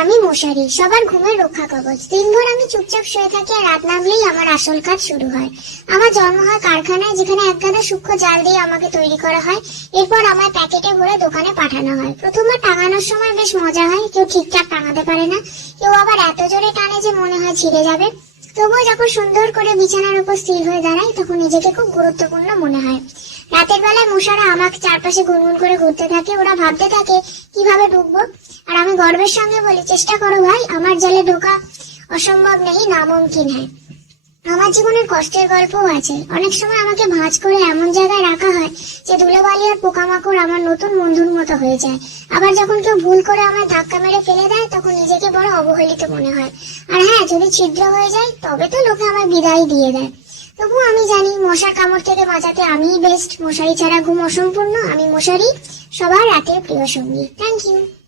আমি মশারি, সবার ঘুমের রক্ষা কবচ। দিনভর আমি চুপচাপ শুয়ে থাকি আর রাত নামলেই আমার আসল কাজ শুরু হয়। আমার জন্ম হয় কারখানায়, যেখানে একগাদা সূক্ষ্ম জাল দিয়ে আমাকে তৈরি করা হয়। এরপর আমায় প্যাকেটে ভরে দোকানে পাঠানো হয়। প্রথমবার টাঙানোর সময় বেশ মজা হয়, কেউ ঠিকঠাক টাঙাতে পারে না, কেউ আবার এত জোরে টানে যে মনে হয় ছিঁড়ে যাবে। তবুও যখন সুন্দর করে বিছানার উপর স্থির হয়ে দাঁড়াই, তখন নিজেকে খুব গুরুত্বপূর্ণ মনে হয়। রাতের বেলায় মশারা আমাকে চারপাশে গুনগুন করে ঘুরতে থাকে, ওরা ভাবতে থাকে কিভাবে ঢুকবো। আর আমি গর্বের সঙ্গে বলি, চেষ্টা করো ভাই, আমার জালে ঢোকা অসম্ভব নেই, নামুমকিন হ্যায়। আমার জীবনের কষ্টের গল্পও আছে। অনেক সময় আমাকে ভাঁজ করে এমন জায়গায় রাখা হয় যে ধুলোবালি আর পোকামাকড় আমার নতুন বন্ধুর মতো হয়ে যায়। আবার যখন কেউ ভুল করে আমায় ধাক্কা মেরে ফেলে দেয়, তখন নিজেকে বড় অবহেলিত মনে হয়। আর হ্যাঁ, যদি ছিদ্র হয়ে যায় তবে তো লোকে আমায় বিদায় দিয়ে দেয়। তবুও আমি জানি, মশার কামড় থেকে বাঁচাতে আমিই বেস্ট। মশারি ছাড়া ঘুম অসম্পূর্ণ। আমি মশারি, সবার রাতের প্রিয় সঙ্গী। Thank you.